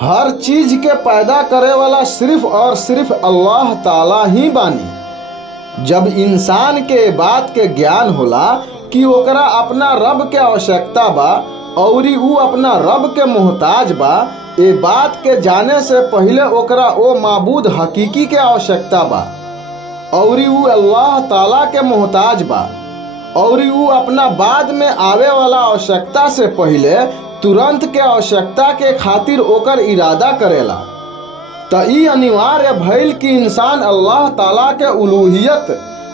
हर चीज के पैदा करे वाला सिर्फ और सिर्फ अल्लाह ताला ही बानी। जब इंसान के बात के ज्ञान होला कि ओकरा अपना रब के आवश्यकता बा और ऊ अपना रब के मोहताज बा, ए बात के जाने से पहले ओकरा ओ माबूद हकीकी के आवश्यकता बा और ऊ अल्लाह ताला के मोहताज बा, और ऊ अपना बाद में आवे वाला आवश्यकता से पहले तुरंत के आवश्यकता के खातिर ओकर इरादा करेला। त ई अनिवार्य भइल कि इंसान अल्लाह ताला के उलूहियत,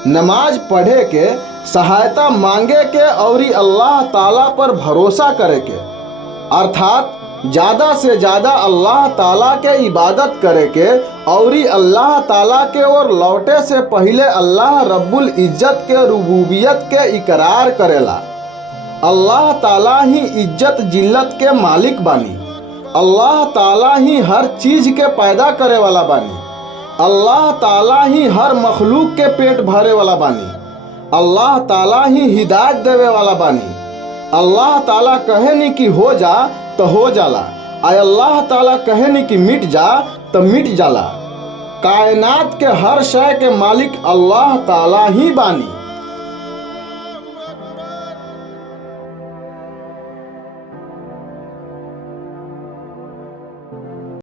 नमाज पढ़े के, सहायता मांगे के और अल्लाह ताला पर भरोसा करे के, अर्थात ज़्यादा से ज़्यादा अल्लाह ताला के इबादत करे के और अल्लाह ताला के ओर लौटे से पहले अल्लाह रब्बुल इज्जत के रुबूबियत के इकरार करेला। अल्लाह ताला ही इज्जत जिल्लत के मालिक बानी। अल्लाह ताला ही हर चीज़ के पैदा करे वाला बानी। अल्लाह ताला ही हर मखलूक के पेट भरे वाला बानी। अल्लाह ताला ही हिदायत देवे वाला बानी। अल्लाह ताला कहे नहीं कि हो जा तो हो जाला, अल्लाह ताला कहे नहीं कि मिट जा तो मिट जाला। कायनात के हर शय के मालिक अल्लाह ताला ही बानी।